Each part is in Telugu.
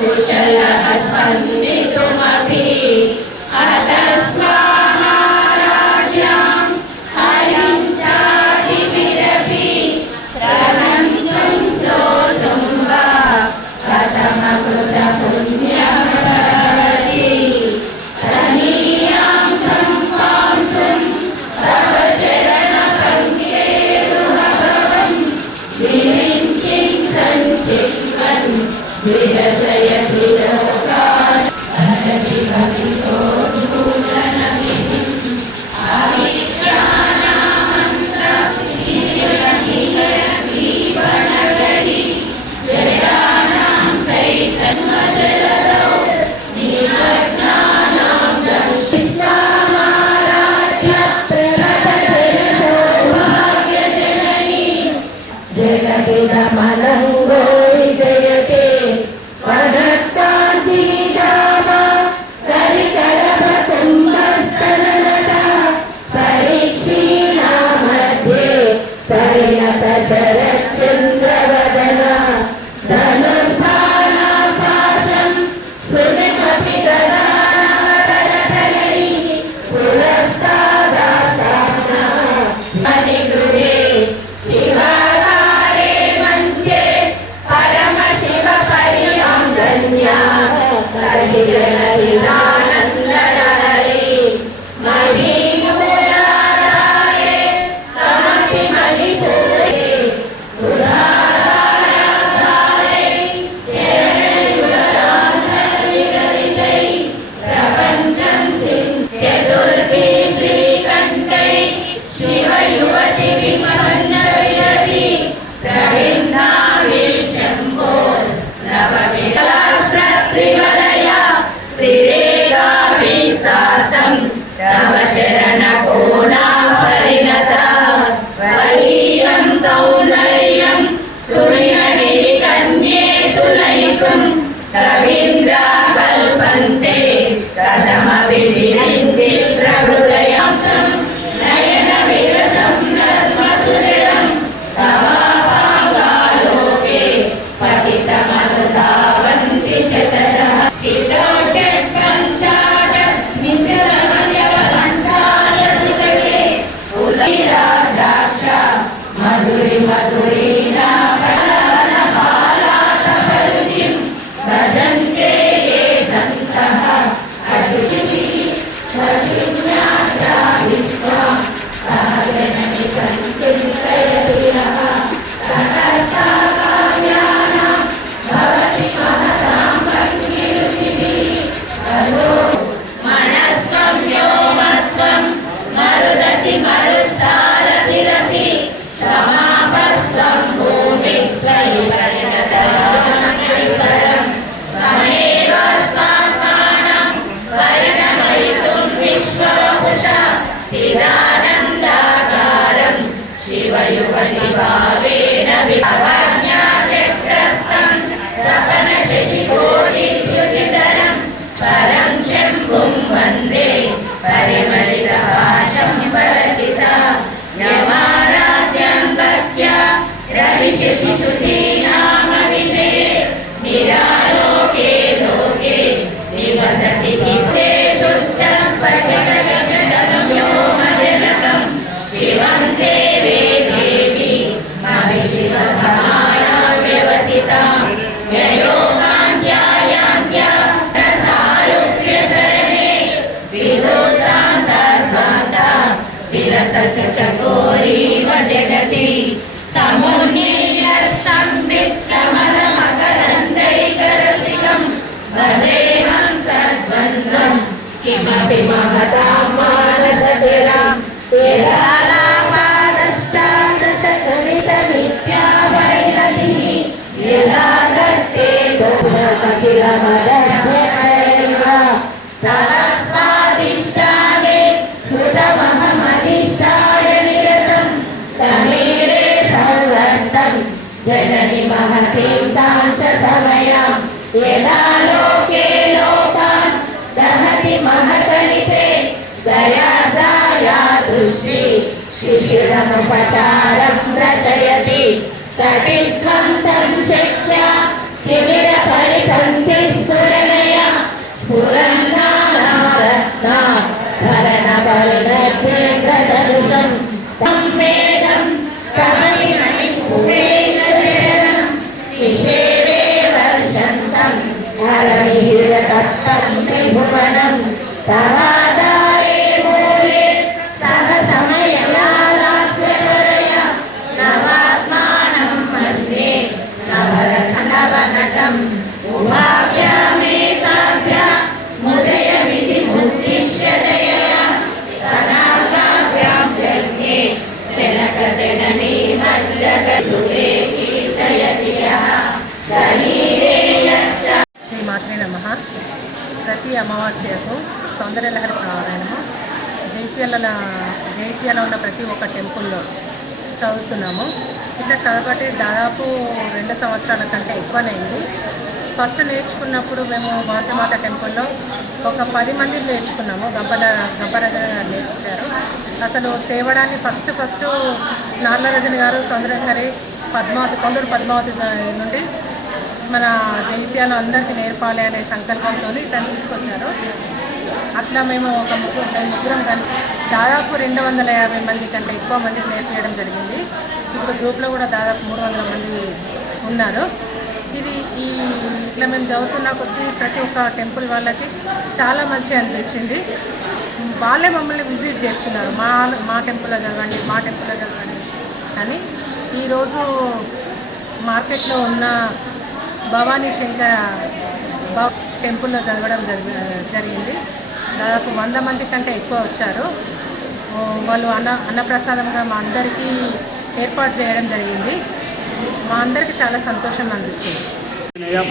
कुशलः स्पन्दितुमपि अतस्त्वाहाराढ्यां हरिं चातिभिरपि प्रलन्तुं श्रोतुं वा कथमकृतपुण्यः भवति तनीयां सम्पांसुं तव चरणपङ्केरुहभवन् विरिञ्चिं सञ्चिन्वन् विरचयति लोकान् अनभिभसितो भूषणविधिम् अविद्यानामन्तस्थिरनिरतीवनगरी जयानां चैतन्यजलधौ निमग्नानां दर्शिस्तामाराध्य प्रमथजनसौभाग्यजननी जगदिदमनङ्गो विजयते वनत्काञ्चीदामा कलिकलभकुम्भस्थलनता परीक्षीणा मध्ये परिणतशरच्चन्द्रवदना धनुर्बाणापाशं सुनिमपि ददानारथलैः पुरस्तादासानः मणिगृहे शिवाकारे मञ्चे परमशिवपर्यङ्गन्या कलिजनचिदानन्दलहरी मणिमूलाधारे तमपि मणिपूरे सुधारासारे शरणयुगलान्धर्विगलितैः प्रपञ्चं चतुर्भिः श्रीकण्ठैः शिवयुवतिभिमञ्जविरति प्रविन्दाभिः शम्भोर् नवविलासत्रिवलया त्रिरेगाभिः सार्धं तव शरणकोणापरिणता वरीयं सौन्दर्यं तुरिणगिरिकन्ये तुलयितुं कवीन्द्रा कल्पन्ते कथमपि विरिञ्चि प्रहृदयांशं नयनविरसं नर्मसुदृढं तवापाङ्गालोके पतितमनुधावन्ति शतशः चितो षट्पञ्चाशत्मितसमधिकपञ्चाशदुदके उदयराद्राक्षा मधुरि मधुरीना फलानहालातकरुचिं भजन्ते ये सन्तः अरुचिभिः स्वचिज्ञात्राभिः स्वां साधननि सञ्चिन्तयति नः सकर्ता काव्यानां भवति महतां भक्तिरुचिभिः ततो मनस्त्वं व्योमत्वं मरुदसि मरुत्सारथिरसि समापस्त्वं भूमिस्त्वयि परिणतरामकैकरं त्वमेव स्वात्मानं परिणमयितुं विश्ववपुषा चिदानन्दाकारं शिवयुगनिभावेन विभवज्ञाचक्रस्तं तपनशशिकोटिद्युतिधरं परं शम्भुं वन्दे परिमलितभाषं परचिता यमाराध्यं भक्त्या रविशशिशुचीनामभिषे निरालोके लोके निवसति किते शुद्धं स्फटिकगगनव्योमजनकं शिवं सेवे देवी मविशिवसमानां व्यवसितां ययोगान्त्यायान्त्या रसारुह्यशरणे विदोतान्तर्वाता विलसति चकोरीव जगति समुन्नीयत्संवृत्तमलमकरन्दैकरसिकं भजेऽहं सद्वन्द्वं किमपि महतां मानसचिरां यदालापादष्टादशश्रमितमिथ्या वैरतिः यदा दत्ते बहुमखिलमरभ्यैव तव स्वादिष्टाने हृतमहमधिष्ठाय निरतं तमेरे संवर्तं जननि महतीं तां च समयां यदा लोके लोकान् दहति महकलिते दयादाया दृष्टि शिशिरमुपचारं रचयति तटित्वं तं शक्त्या किमिरपरितं స్ఫురంతి స్ఫురణయ స్ఫురన్నారత్న భరణ పరిణత్యేంద్రదృష్టం తం వేదం తమమిమణి కువేదశరణం విషేరే వర్షంతం హరమిహిరతత్తం త్రిభువనం తవాదారే మూలే సహ సమయలాస్యవరయ నవాత్మానం మధ్యే నవరసనవనటం ఉభాభ్యామేకాభ్య ముదయమితి ముద్దిశ్య దయయా సనాభ్యాం జన్యే జనక జననీ మజ్జగసుదే కీర్తయతి యః శరీరే యచ్చ. శ్రీమాత్రే నమః. ప్రతి అమావాస్యకు సౌందర్యలహరి పారాయణము జైత్యాల ఉన్న ప్రతి ఒక్క టెంపుల్లో చదువుతున్నాము. ఇట్లా చదవబట్టి దాదాపు 2 సంవత్సరాల కంటే ఎక్కువనైంది. ఫస్ట్ నేర్చుకున్నప్పుడు మేము వాసమాత టెంపుల్లో ఒక 10 మంది నేర్చుకున్నాము. గబ్బరజ గారు నేర్పించారు. అసలు తేవడాన్ని ఫస్ట్ నార్ల రజని గారు సౌందర్యలహరి కొండూరు పద్మావతి నుండి మన జైత్యాలు అందరికీ నేర్పాలి అనే సంకల్పంతో తను తీసుకొచ్చారు. అట్లా మేము ఒక ముగ్గురం కలిసి దాదాపు 250 మంది కంటే ఎక్కువ మందికి నేర్పించడం జరిగింది. ఇప్పుడు గ్రూప్లో కూడా దాదాపు 300 మంది ఉన్నారు. ఇట్లా మేము చదువుతున్న కొద్దీ ప్రతి ఒక్క టెంపుల్ వాళ్ళకి చాలా మంచిగా అనిపించింది. వాళ్ళే మమ్మల్ని విజిట్ చేస్తున్నారు. మా టెంపుల్లో చదవండి అని. ఈరోజు మార్కెట్లో ఉన్న భవానీ శంకర టెంపుల్లో చదవడం జరిగింది. దాదాపు 100 మంది కంటే ఎక్కువ వచ్చారు. వాళ్ళు అన్నప్రసాదంగా మా అందరికీ ఏర్పాటు చేయడం జరిగింది. మా అందరికీ చాలా సంతోషం అనిపిస్తుంది.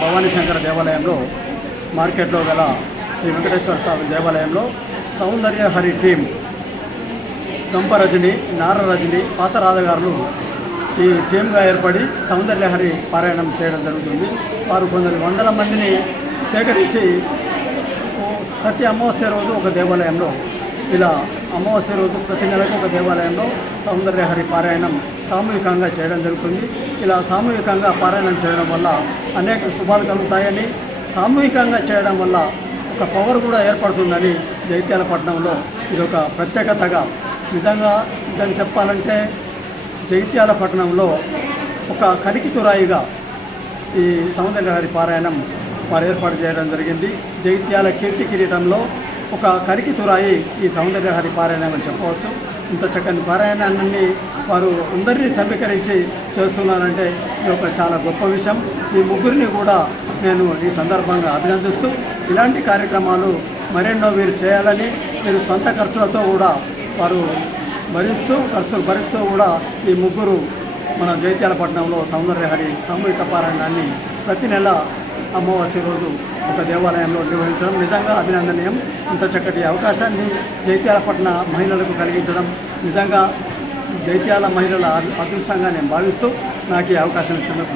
భవానీ శంకర దేవాలయంలో మార్కెట్లో గల శ్రీ వెంకటేశ్వర స్వామి దేవాలయంలో సౌందర్యహరి టీం గంపరజని నారరజని పాతరాధగారులు ఈ టీమ్గా ఏర్పడి సౌందర్యహరి పారాయణం చేయడం జరుగుతుంది. వారు కొందరు 100 మందిని సేకరించి ప్రతి అమావాస్య రోజు ఒక దేవాలయంలో ఇలా అమావాస్య రోజు ప్రతి నెలకు ఒక దేవాలయంలో సౌందర్యహరి పారాయణం సామూహికంగా చేయడం జరుగుతుంది. ఇలా సామూహికంగా పారాయణం చేయడం వల్ల అనేక శుభాలు కలుగుతాయని, సామూహికంగా చేయడం వల్ల ఒక పవర్ కూడా ఏర్పడుతుందని జైత్యాల పట్టణంలో ఇది ఒక ప్రత్యేకతగా నిజంగా దాన్ని చెప్పాలంటే జైత్యాల పట్టణంలో ఒక కరికితురాయిగా ఈ సౌందర్యహరి పారాయణం వారు ఏర్పాటు చేయడం జరిగింది. జైత్యాల కీర్తి కిరీటంలో ఒక కరికితురాయి ఈ సౌందర్యహరి పారాయణం అని చెప్పవచ్చు. ఇంత చక్కని పారాయణాన్ని వారు అందరినీ సమీకరించి చేస్తున్నారంటే ఇది ఒక చాలా గొప్ప విషయం. ఈ ముగ్గురిని కూడా నేను ఈ సందర్భంగా అభినందిస్తూ ఇలాంటి కార్యక్రమాలు మరెన్నో వీరు చేయాలని, వీరు సొంత ఖర్చులతో కూడా వారు ఖర్చులు భరిస్తూ కూడా ఈ ముగ్గురు మన జైత్యాల పట్టణంలో సౌందర్యహరి సామూహిక పారాయణాన్ని ప్రతి నెల అమావాస్య రోజు ఒక దేవాలయంలో నిర్వహించడం నిజంగా అభినందనీయం. ఇంత చక్కటి అవకాశాన్ని జైత్యాల పట్టణ మహిళలకు కలిగించడం నిజంగా జైత్యాల మహిళల అదృష్టంగా నేను భావిస్తూ నాకు ఈ అవకాశం ఇచ్చినందుకు